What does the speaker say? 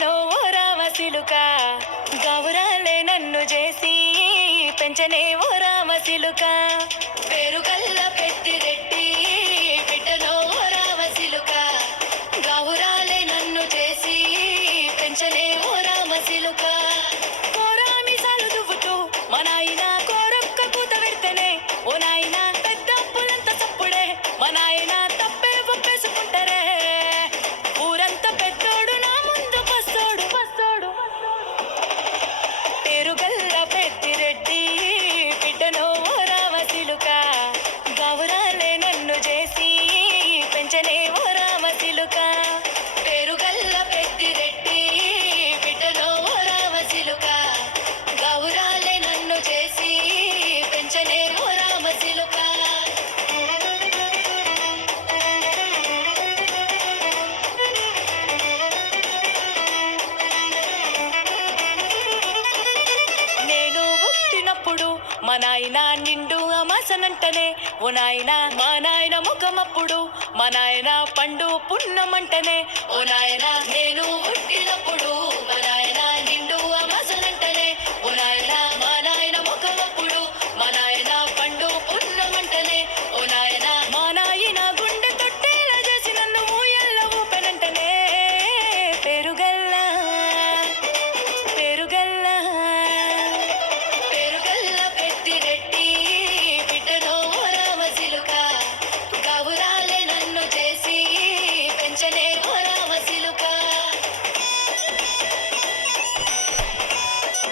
బిడ్డనో ఓ రామసిలుక గౌరాలే నన్ను చేసి పెంచనే ఓ రామసిలుక పేరుగల్ల పెద్దిరెడ్డి బిడ్డనో ఓ రామసిలుక గౌరాలే నన్ను చేసి పెంచనే ఓ రామసిలుక కోరామిసాలు దువ్వుతూ మా నాయన కోరొక్క కూత పెడితేనే ఓ నాయన పెద్ద అప్పులంత సప్పుడే మా నాయన తప్పే ఒప్పేసుకుంటారే ఊరంతా పెద్దోడు నా ముందు పస్తోడు పస్తోడు పేరుగల్ల పెద్దిరెడ్డి బిడ్డనో ఓ రామసిలుక గౌరాలే నన్ను చేసి పెంచనే ఓ రామసిలుక పేరుగల్ల పెద్దిరెడ్డి బిడ్డనో ఓ రామసిలుక గౌరాలే నన్ను చేసి పెంచనే ఓ రామసిలుక నేను పుట్టినప్పుడు మా నాయన నిండు అమాసనంటనే ఓ నాయన మా నాయన ముఖమప్పుడు మా నాయన పండు పున్నమంటనే ఓ నాయన నేను పుట్టిన